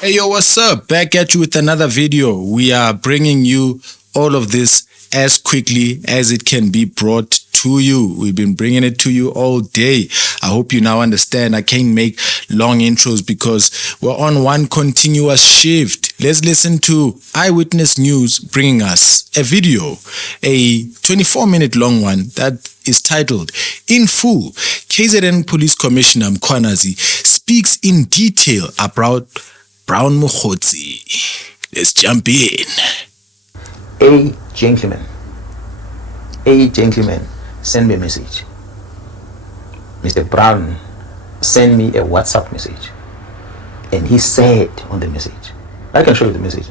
Hey, yo, what's up? Back at you with another video. We are bringing you all of this as quickly as it can be brought to you. We've been bringing it to you all day. I hope you now understand. I can't make long intros because we're on one continuous shift. Let's listen to Eyewitness News bringing us a video, a 24-minute long one that is titled, In Full, KZN Police Commissioner Mkhwanazi speaks in detail about Brown Mogotsi. Let's jump in. A gentleman, send me a message. Mr. Brown sent me a WhatsApp message. And he said on the message, I can show you the message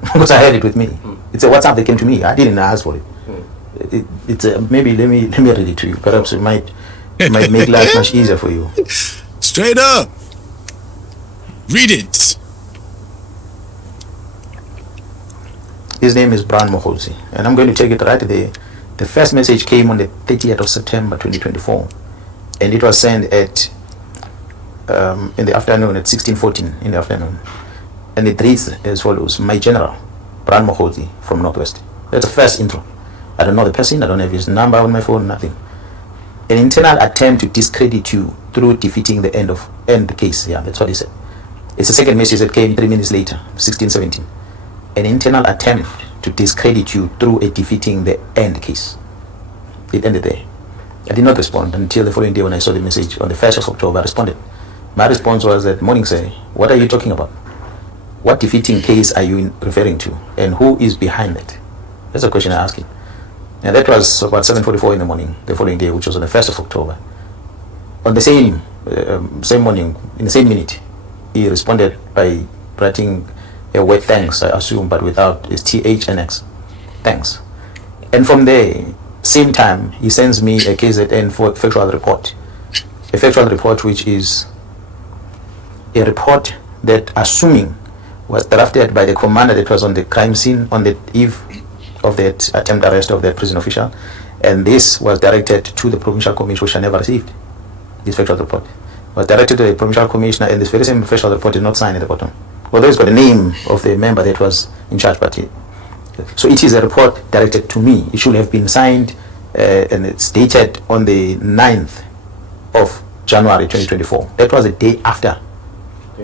because I had it with me. It's a WhatsApp that came to me. I didn't ask for it. Maybe let me read it to you. Perhaps it might make life much easier for you. Straight up. Read it. His name is Brown Mogotsi, and I'm going to take it right there. The first message came on the 30th of September 2024, and it was sent at in the afternoon at 16:14 in the afternoon, and it reads as follows: My General, Brown Mogotsi from Northwest. That's the first intro. I don't know the person. I don't have his number on my phone. Nothing. An internal attempt to discredit you through defeating the end the case. Yeah, that's what he said. It's the second message that came 3 minutes later, 16:17. An internal attempt to discredit you through defeating the end case. It ended there. I did not respond until the following day when I saw the message on the 1st of October. I responded. My response was that, morning, sir, what are you talking about? What defeating case are you referring to? And who is behind it? That's the question I asked him. And that was about 7:44 in the morning, the following day, which was on the 1st of October. On the same morning, in the same minute, he responded by writing a word thanks, I assume, but without his TH and X. Thanks. And from there, same time, he sends me a KZN for factual report. A factual report which is a report that, assuming, was drafted by the commander that was on the crime scene on the eve of that attempt arrest of that prison official. And this was directed to the provincial commissioner, which I never received. This factual report was directed to the provincial commissioner, and this very same factual report is not signed at the bottom. Although it's got the name of the member that was in charge, but so it is a report directed to me. It should have been signed and it's dated on the 9th of January 2024. That was the day after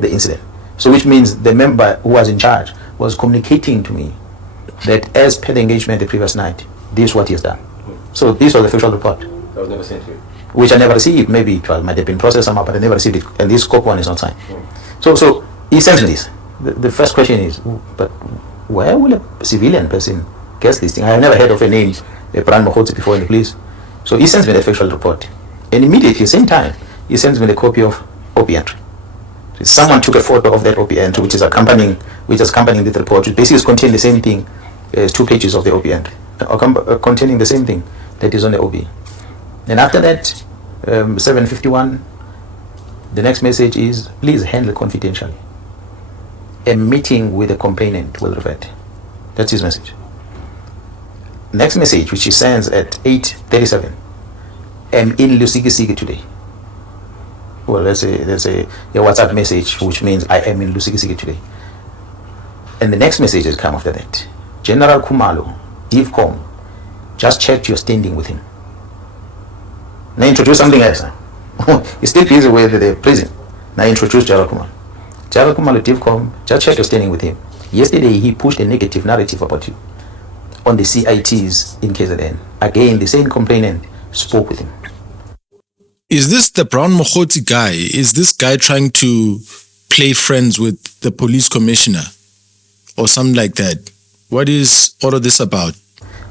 the incident. So which means the member who was in charge was communicating to me that as per the engagement the previous night, this is what he has done. So this was the official report. That was never sent to you? Which I never received. Maybe it might have been processed somehow, but I never received it. And this scope one is not signed. So he sends me this. The first question is, but where will a civilian person get this thing? I have never heard of a name, Brown Mogotsi, before in the police. So he sends me the factual report. And immediately, same time, he sends me the copy of OP entry. Someone took a photo of that OP entry, which is accompanying this report, which basically contains the same thing as 2 pages of the OP entry, containing the same thing that is on the OP. And after that, 7:51, the next message is, please handle confidentially. A meeting with the complainant will revert. That's his message. Next message, which he sends at 8:37. I'm in Lusikisiki today. Well, let's say a WhatsApp message, which means I am in Lusikisiki today. And the next message has come after that. General Khumalo, DIVCOM, just checked your standing with him. Now introduce something else. He's still busy with the prison. Now introduce General Khumalo. General Khumalo, DIVCOM, just check your standing with him. Yesterday, he pushed a negative narrative about you on the CITs in KZN. Again, the same complainant spoke with him. Is this the Brown Mogotsi guy? Is this guy trying to play friends with the police commissioner or something like that? What is all of this about?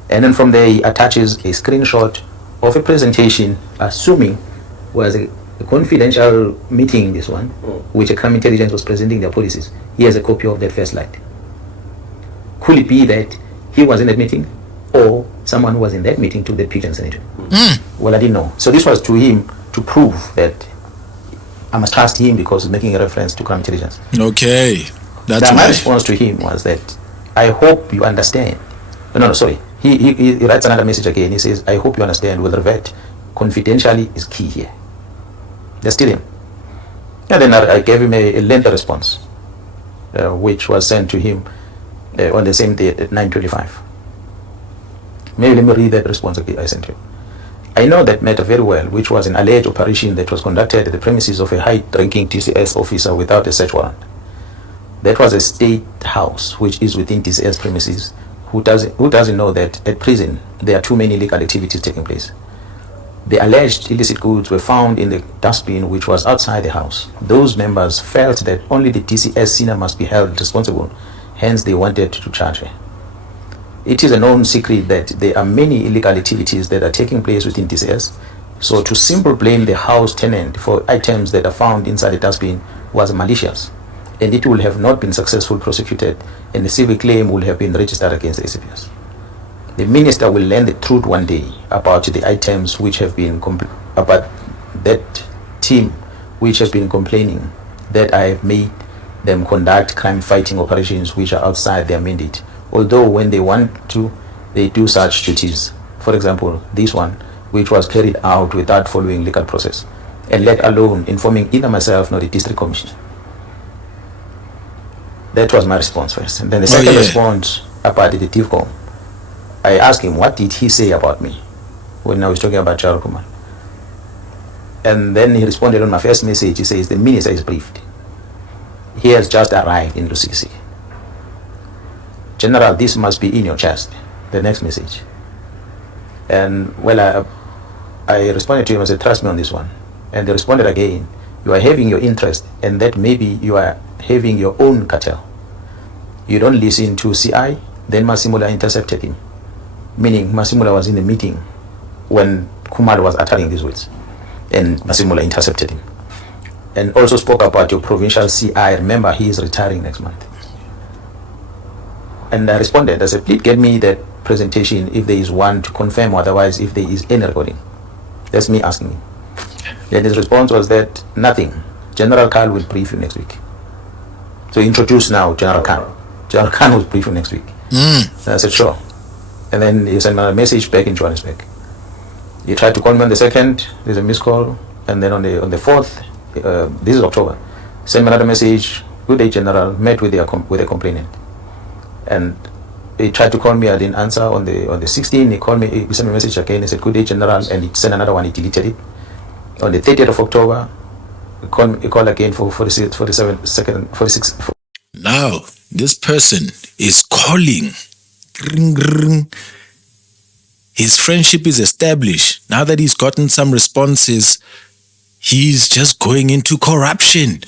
And then from there, he attaches a screenshot of a presentation, assuming was a confidential meeting, this one, which a crime intelligence was presenting their policies. He has a copy of that first slide. Could it be that he was in that meeting, or someone who was in that meeting took that picture and sent it? Well, I didn't know. So this was to him to prove that I must trust him because he's making a reference to crime intelligence. Okay, that's my response to him was that I hope you understand. No, sorry. He writes another message again. He says, I hope you understand, will revert. Confidentially is key here. That's still him. And then I gave him a lengthy response. which was sent to him on the same day at 9:25. Maybe let me read that response I sent him. I know that matter very well, which was an alleged operation that was conducted at the premises of a high-ranking TCS officer without a search warrant. That was a state house, which is within TCS premises. Who doesn't know that at prison there are too many illegal activities taking place? The alleged illicit goods were found in the dustbin, which was outside the house. Those members felt that only the TCS senior must be held responsible, hence they wanted to charge her. It is a known secret that there are many illegal activities that are taking place within TCS, so to simply blame the house tenant for items that are found inside the dustbin was malicious, and it will have not been successfully prosecuted, and the civil claim will have been registered against the ACPS. The minister will learn the truth one day about the items which have been about that team which have been complaining that I have made them conduct crime fighting operations which are outside their mandate, although when they want to, they do such duties. For example, this one, which was carried out without following legal process, and let alone informing either myself nor the district commission. That was my response first. And then the second response about the DIVCOM, I asked him, what did he say about me when I was talking about Charles Kumar? And then he responded on my first message. He says, the minister is briefed. He has just arrived in Lusisi. General, this must be in your chest. The next message. And well, I responded to him. I said, trust me on this one. And they responded again, you are having your interest, and that maybe you are having your own cartel. You don't listen to CI. Then Masimula intercepted him, meaning Masimula was in the meeting when Kumar was uttering these words, and Masimula intercepted him, and also spoke about your provincial CI. Remember, he is retiring next month. And I responded, I said, please get me that presentation if there is one to confirm, otherwise if there is any recording. That's me asking him. Then his response was that nothing. General Khan will brief you next week. So introduce now General Khan. General Khan will brief you next week. And I said, sure. And then he sent me a message back in Johannesburg. He tried to call me on the 2nd, there's a missed call, and then on the 4th, this is October, sent me another message, good day General, met with a complainant. And he tried to call me, I didn't answer. On the 16th, he called me, he sent me a message again, he said, good day General, and he sent another one, he deleted it. On the 30th of October, he called again for 46. Now, this person is calling. His friendship is established. Now that he's gotten some responses, he's just going into corruption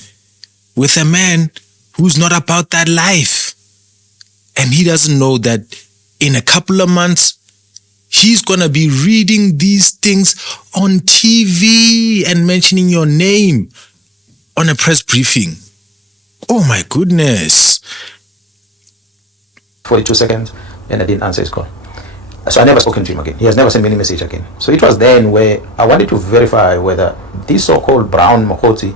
with a man who's not about that life. And he doesn't know that in a couple of months, he's going to be reading these things on TV and mentioning your name on a press briefing. Oh my goodness. 42 seconds, and I didn't answer his call. So I never spoken to him again. He has never sent me any message again. So it was then where I wanted to verify whether this so-called Brown Mogotsi,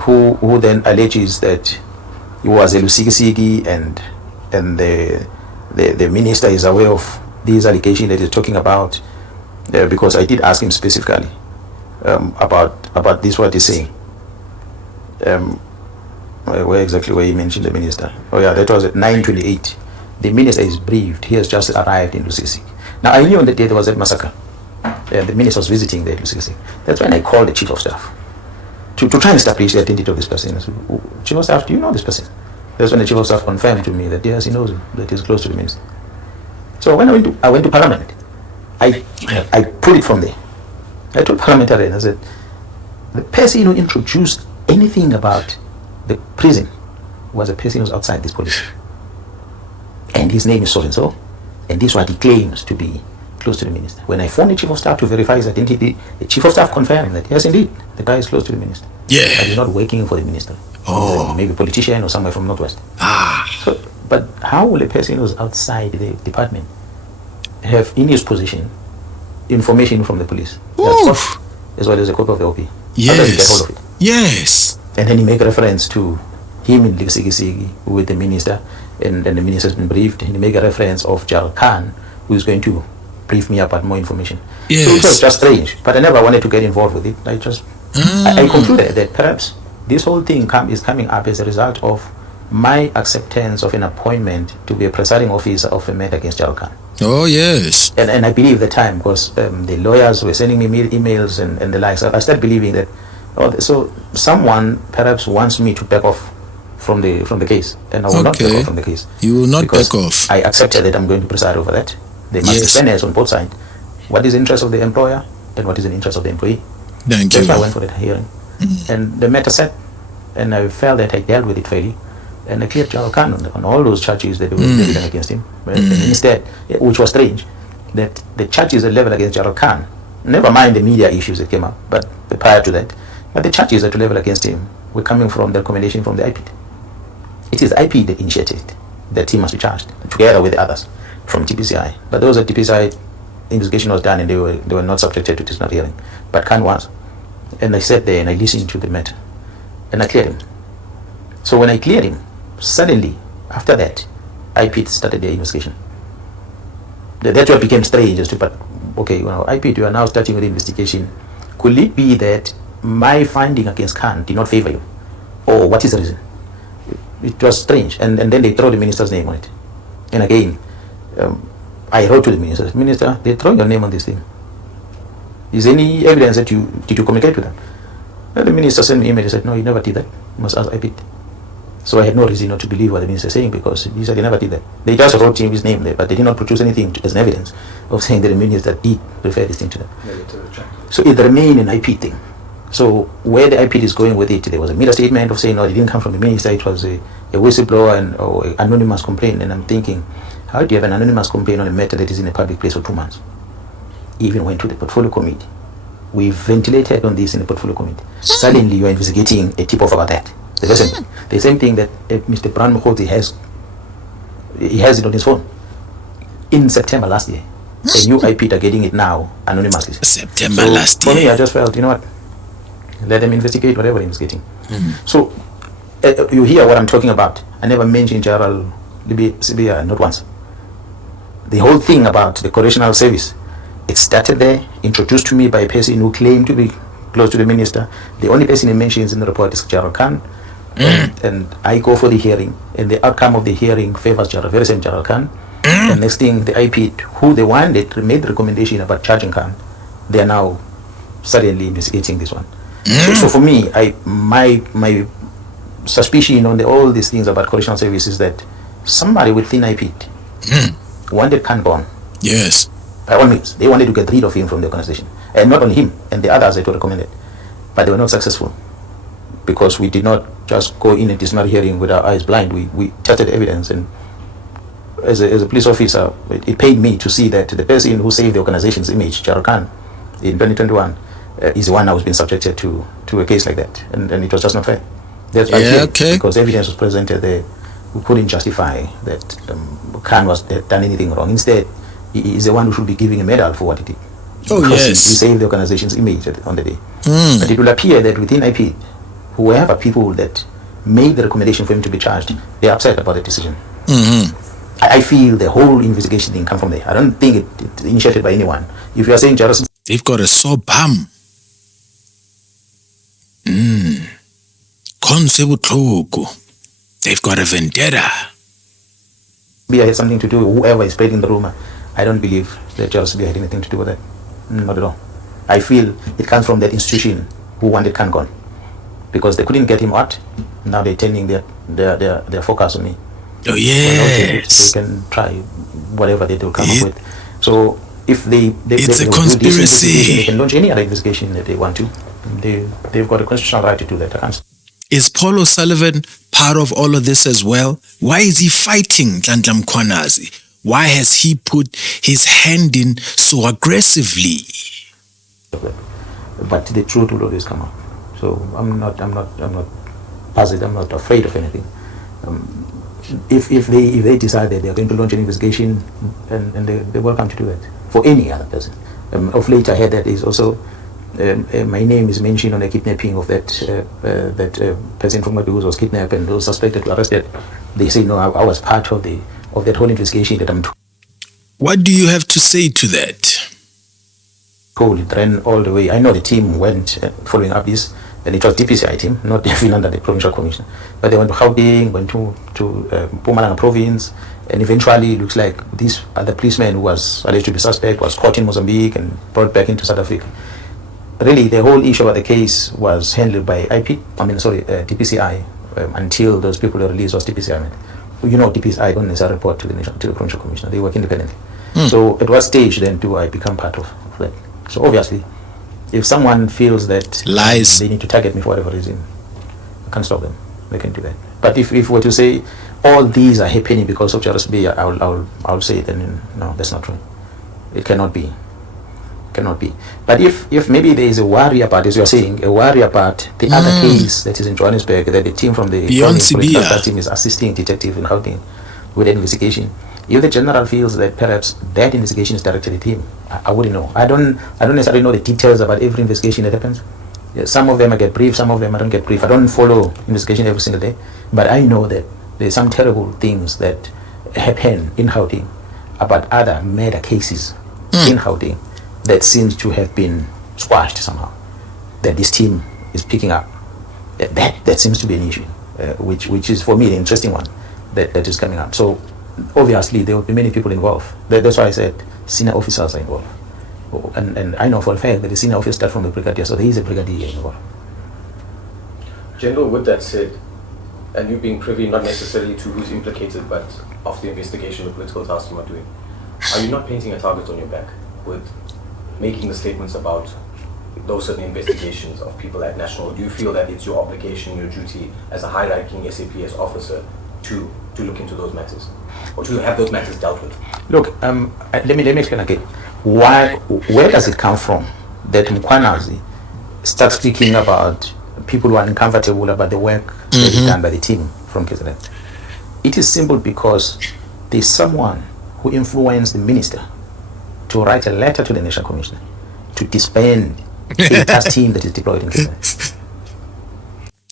who then alleges that he was a Lusikisiki and the minister is aware of these allegations that he's talking about, because I did ask him specifically about this, what he's saying. Where he mentioned the minister. Oh yeah, that was at 9:28. The minister is briefed. He has just arrived in Lusisi. Now I knew on the day there was a massacre. The minister was visiting the Lusisi. That's when I called the chief of staff to try and establish the identity of this person. I said, chief of staff, do you know this person? That's when the chief of staff confirmed to me that yes, he knows him, that he's close to the minister. So when I went to Parliament, I pulled it from there. I told parliamentarian, I said, the person who introduced anything about the prison was a person who was outside this police. And his name is so-and-so, and this is what he claims to be close to the minister. When I phoned the chief of staff to verify his identity, the chief of staff confirmed that, yes, indeed, the guy is close to the minister. Yeah. But he's not working for the minister. Oh. Maybe a politician or somewhere from Northwest. So, but how will a person who's outside the department have in his possession information from the police? As well as a copy of the OP. Yes. How does he get hold of it? Yes. And then he make reference to him in Ligisigi with the minister, and then the minister has been briefed, and he make a reference of Jal Khan, who is going to brief me about more information. Yes. So it was just strange, but I never wanted to get involved with it. I concluded that perhaps this whole thing is coming up as a result of my acceptance of an appointment to be a presiding officer of a matter against General Khan. Oh, yes. And I believe the time, because the lawyers were sending me emails and the likes. I started believing that, so someone perhaps wants me to back off from the case, and I will not back off from the case. You will not because back off. I accepted that I'm going to preside over that. There must be fairness on both sides. What is the interest of the employer and what is the interest of the employee? Thank you. I went for that hearing, and the matter set, and I felt that I dealt with it fairly. And I cleared General Khan on all those charges that were leveled against him. And instead, which was strange, that the charges that leveled against General Khan, never mind the media issues that came up, but prior to that, but the charges that were leveled against him were coming from the recommendation from the IPID. It is IPID that initiated that he must be charged, together with the others from TPCI. But those at TPCI, investigation was done and they were not subjected to disciplinary hearing. But Khan was. And I sat there and I listened to the matter. And I cleared him. So when I cleared him, suddenly, after that, IPID started their investigation. That's what became strange. But okay, IPID, you are now starting with the investigation. Could it be that my finding against Khan did not favor you? Or what is the reason? It was strange. And then they throw the minister's name on it. And again, I wrote to the minister, Minister, they throw your name on this thing. Is there any evidence that did you communicate with them? And the minister sent me an email and said, no, you never did that. You must ask IPID. So I had no reason not to believe what the minister is saying, because he said he never did that. They just wrote him his name there, but they did not produce anything as an evidence of saying that the minister did refer this thing to them. So it remained an IP thing. So where the IP is going with it, there was a media statement of saying, no, it didn't come from the minister, it was a whistleblower or an anonymous complaint. And I'm thinking, how do you have an anonymous complaint on a matter that is in a public place for 2 months? Even went to the portfolio committee. We ventilated on this in the portfolio committee. Suddenly you are investigating a tip-off about that. The same thing that Mr. Mkhwanazi has it on his phone. In September last year. A new IP are getting it now anonymously. September last year. For me, I just felt, you know what? Let them investigate whatever they're investigating. So you hear what I'm talking about. I never mentioned General Libya, not once. The whole thing about the correctional service, it started there, introduced to me by a person who claimed to be close to the minister. The only person he mentions in the report is General Khan. And I go for the hearing, and the outcome of the hearing favors very same General Khan. And next thing, the IP, who the one that made the recommendation about charging Khan, they are now suddenly investigating this one. So for me, my suspicion on all these things about correctional service is that somebody within IP wanted Khan gone. Yes. By all means, they wanted to get rid of him from the organization, and not only him and the others that were recommended, but they were not successful. Because we did not just go in a disciplinary hearing with our eyes blind. We tested evidence, and as a police officer, it pained me to see that the person who saved the organization's image, General Khan, in 2021, is the one who's been subjected to a case like that, and it was just not fair. That's because evidence was presented there. We couldn't justify that Khan was done anything wrong. Instead, he is the one who should be giving a medal for what he did. Because he saved the organization's image on the day. But it will appear that within IP, whoever people that made the recommendation for him to be charged, they're upset about the decision. I feel the whole investigation didn't come from there. I don't think it's initiated by anyone. If you are saying Jarrus, they've got a sore bum. They've got a vendetta. I had something to do with whoever is spreading the rumor. I don't believe that Jarrus had anything to do with that. Not at all. I feel it comes from that institution who wanted Khan gone. Because they couldn't get him out, now they're turning their focus on me. Oh yes. They can try whatever they will come up with. So if it's a conspiracy. They can launch any other investigation that they want to. They've got a constitutional right to do that. I can't. Is Paul O'Sullivan part of all of this as well? Why is he fighting Nhlanhla Mkhwanazi? Why has he put his hand in so aggressively? But the truth will always come out. So I'm not puzzled. I'm not afraid of anything. If they decide that they are going to launch an investigation, and they're welcome to do that for any other person. Of late, I heard that is also my name is mentioned on the kidnapping of that person from Madugu was kidnapped and was suspected to arrested. They say no, I was part of that whole investigation that I'm. What do you have to say to that? It ran all the way. I know the team went following up this. and it was DPCI team, not even under the provincial commissioner. But they went to Gauteng, went to Mpumalanga province, and eventually it looks like this other policeman who was alleged to be suspect was caught in Mozambique and brought back into South Africa. Really, the whole issue of the case was handled by DPCI until those people were released was DPCI. You know, DPCI don't necessarily report to the provincial commissioner; they work independently. So at what stage then do I become part of that? So obviously, if someone feels that lies, they need to target me for whatever reason, I can't stop them. They can do that. But if we're to say all these are happening because of Charles B, I'll say then no, that's not true. It cannot be. Cannot be. But if maybe there is a worry about, as you are saying, a worry about the other case that is in Johannesburg, that the team from the political team is assisting detective in helping with the investigation. If the general feels that perhaps that investigation is directed at him, I wouldn't know. I don't necessarily know the details about every investigation that happens. Yeah, some of them I get brief, some of them I don't get brief. I don't follow investigation every single day, but I know that there's some terrible things that happen in Gauteng about other murder cases in Gauteng that seems to have been squashed somehow, that this team is picking up. That seems to be an issue, which is for me the interesting one that is coming up. So obviously there will be many people involved. That's why I said senior officers are involved. And I know for a fact that the senior officer starts from the brigadier, so there is a brigadier involved. General, with that said, and you being privy not necessarily to who's implicated, but of the investigation the political task team are doing, are you not painting a target on your back with making the statements about those certain investigations of people at national? Do you feel that it's your obligation, your duty as a high-ranking SAPS officer to look into those matters, or to have those matters dealt with? Look, let me explain again. Where does it come from that Mkhwanazi starts speaking about people who are uncomfortable about the work that is done by the team from KZN? It is simple because there's someone who influenced the minister to write a letter to the National Commissioner to disband the task team that is deployed in KZN.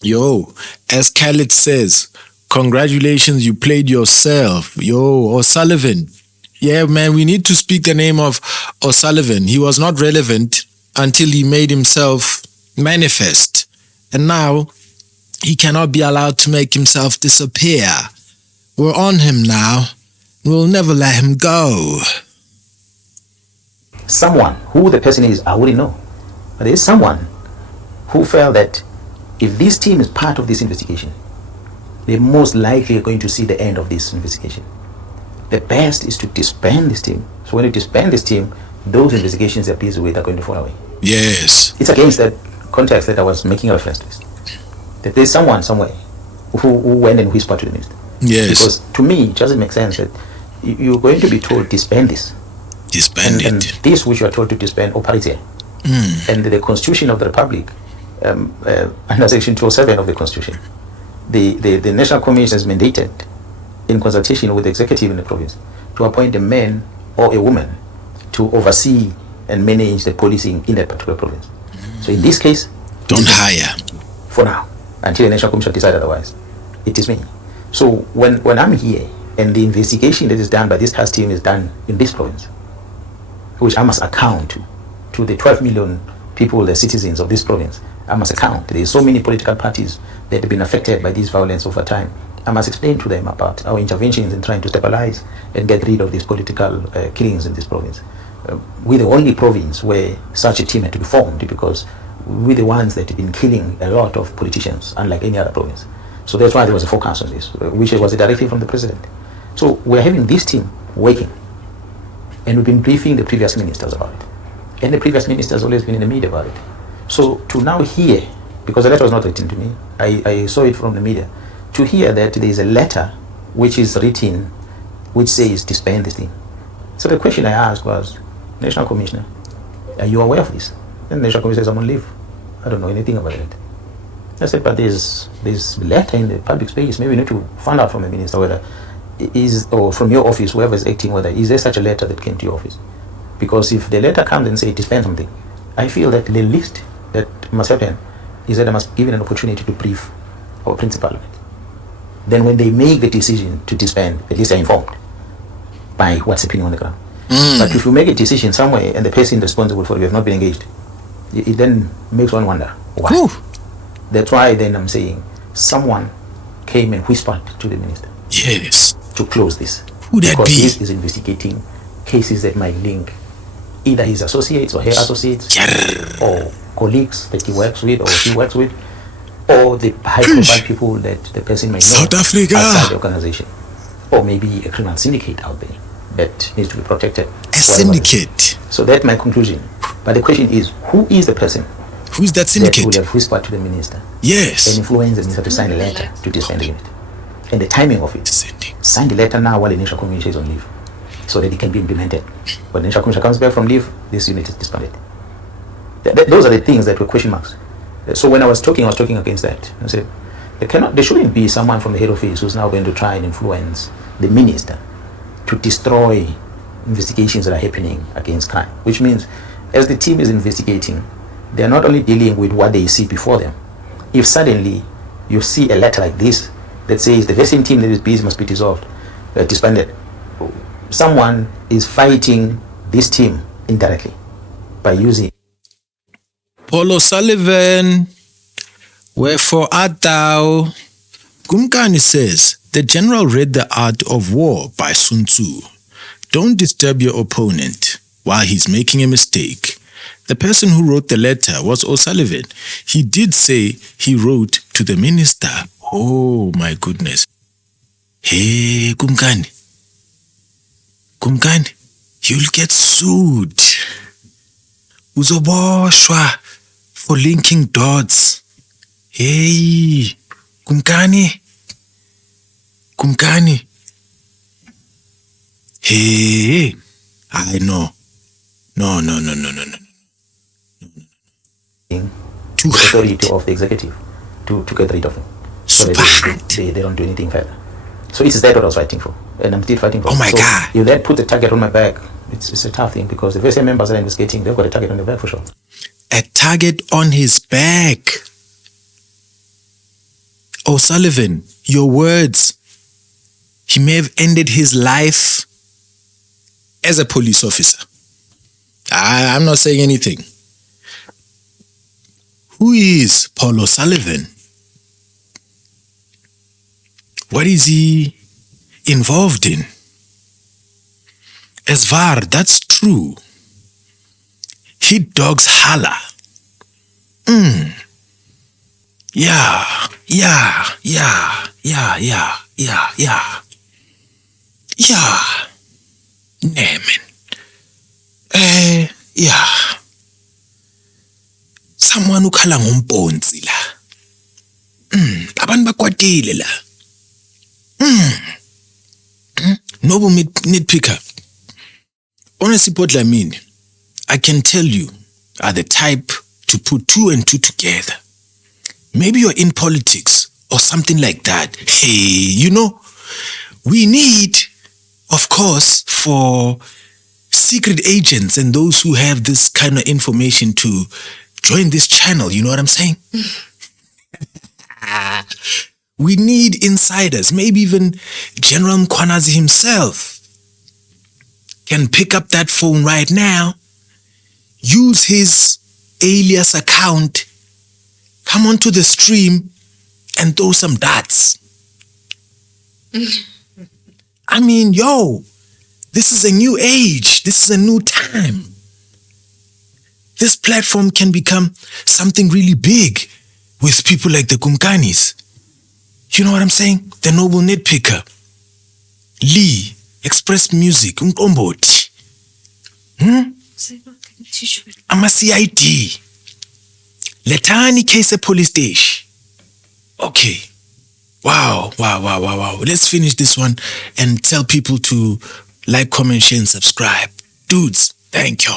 Yo, as Khaled says, congratulations, you played yourself. Yo, O'Sullivan. Yeah, man, we need to speak the name of O'Sullivan. He was not relevant until he made himself manifest. And now he cannot be allowed to make himself disappear. We're on him now. We'll never let him go. Someone, who the person is, I wouldn't know. But there is someone who felt that if this team is part of this investigation, they most likely are going to see the end of this investigation. The best is to disband this team. So when you disband this team, those investigations they're busy with are going to fall away. Yes. It's against that context that I was making a reference to this. That there's someone somewhere who went and whispered to the minister. Yes. Because to me, it doesn't make sense that you're going to be told disband this. Disband and it. This which you are told to disband operates here. And the Constitution of the Republic, under Section 207 of the Constitution, the National Commission is mandated in consultation with the executive in the province to appoint a man or a woman to oversee and manage the policing in that particular province. So in this case, don't hire for now until the National Commission decides otherwise. It is me. So when I'm here and the investigation that is done by this task team is done in this province, which I must account to the 12 million people, the citizens of this province, I must account. There are so many political parties that have been affected by this violence over time. I must explain to them about our interventions in trying to stabilize and get rid of these political killings in this province. We're the only province where such a team had to be formed because we're the ones that have been killing a lot of politicians, unlike any other province. So that's why there was a focus on this, which was a directive from the president. So we're having this team working, and we've been briefing the previous ministers about it. And the previous minister has always been in the media about it. So to now hear, because the letter was not written to me, I saw it from the media, to hear that there is a letter which is written which says disband this thing. So the question I asked was, National Commissioner, are you aware of this? And the National Commissioner says, I'm on leave. I don't know anything about it. I said, but there's letter in the public space. Maybe we need to find out from the minister whether is, or from your office, whoever is acting, whether is there such a letter that came to your office? Because if the letter comes and say disband something, I feel that the least that must happen is that I must give it an opportunity to brief our principal of it. Then when they make the decision to disband, at least they're informed by what's happening on the ground. But if you make a decision somewhere and the person responsible for it has not been engaged, it then makes one wonder why. That's why then I'm saying someone came and whispered to the minister. Yes. To close this. Who that because be? This is investigating cases that might link either his associates or her associates or colleagues that he works with or she works with, or the high-profile people that the person may know South Africa outside the organization, or maybe a criminal syndicate out there that needs to be protected. A syndicate. So that's my conclusion. But the question is, who is the person who is that syndicate that would have whispered to the minister yes and influenced the minister to sign a letter to disband the unit? And the timing of it. Sign the letter now while the initial commissioner is on leave, so that it can be implemented. When the initial commissioner comes back from leave, this unit is disbanded. Those are the things that were question marks. So when I was talking against that. I said, there shouldn't be someone from the head office who's now going to try and influence the minister to destroy investigations that are happening against crime. Which means, as the team is investigating, they are not only dealing with what they see before them. If suddenly you see a letter like this that says the vesting team that is busy must be disbanded, someone is fighting this team indirectly by using. Paul O'Sullivan, wherefore art thou? Kumkani says, the general read The Art of War by Sun Tzu. Don't disturb your opponent while he's making a mistake. The person who wrote the letter was O'Sullivan. He did say he wrote to the minister. Oh my goodness. Hey, Kumkani. Kumkani, you'll get sued. Uzoboshwa for linking dots. Hey, Kumkani. Kumkani. Hey, I know. No. Too authority hard. of the executive to get rid of him. So Super hard. they don't do anything further. So it's that what I was fighting for, and I'm still fighting for. Oh my so God. If that put a target on my back, it's a tough thing, because the very same members that are investigating, they've got a target on their back for sure. A target on his back. O'Sullivan, your words. He may have ended his life as a police officer. I'm not saying anything. Who is Paul O'Sullivan? What is he involved in? Esvar, that's true. Hit dogs holler. Yeah. Nemen. Yeah. Someone ukhala ngomponzi la. Abantu bakwatile la. Noble nitpicker. Honestly, Potlamini, I can tell you are the type to put 2 and 2 together. Maybe you're in politics or something like that. Hey, we need, of course, for secret agents and those who have this kind of information to join this channel. You know what I'm saying? We need insiders. Maybe even General Mkhwanazi himself can pick up that phone right now, use his alias account, come onto the stream and throw some darts. I mean, this is a new age. This is a new time. This platform can become something really big with people like the Kumkanis. You know what I'm saying? The Noble Nitpicker, Lee, Express Music, Unkomboti. Ama-CID. Letani case police station. Okay. Wow. Let's finish this one and tell people to like, comment, share, and subscribe. Dudes, thank you.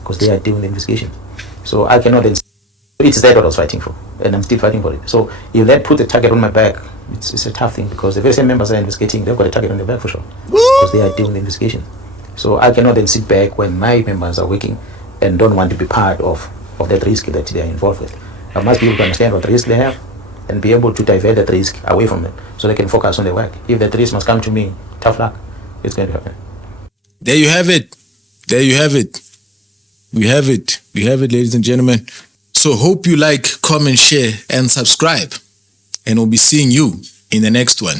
Because they are doing the investigation. So I cannot then. It's that what I was fighting for, and I'm still fighting for it. So if that put a target on my back, it's a tough thing, because the very same members are investigating, they've got a target on their back for sure, because they are doing the investigation. So I cannot then sit back when my members are working and don't want to be part of that risk that they are involved with. I must be able to understand what risk they have and be able to divert that risk away from them so they can focus on their work. If that risk must come to me, tough luck, it's going to happen. There you have it. We have it, ladies and gentlemen. So hope you like, comment, share, and subscribe. And we'll be seeing you in the next one.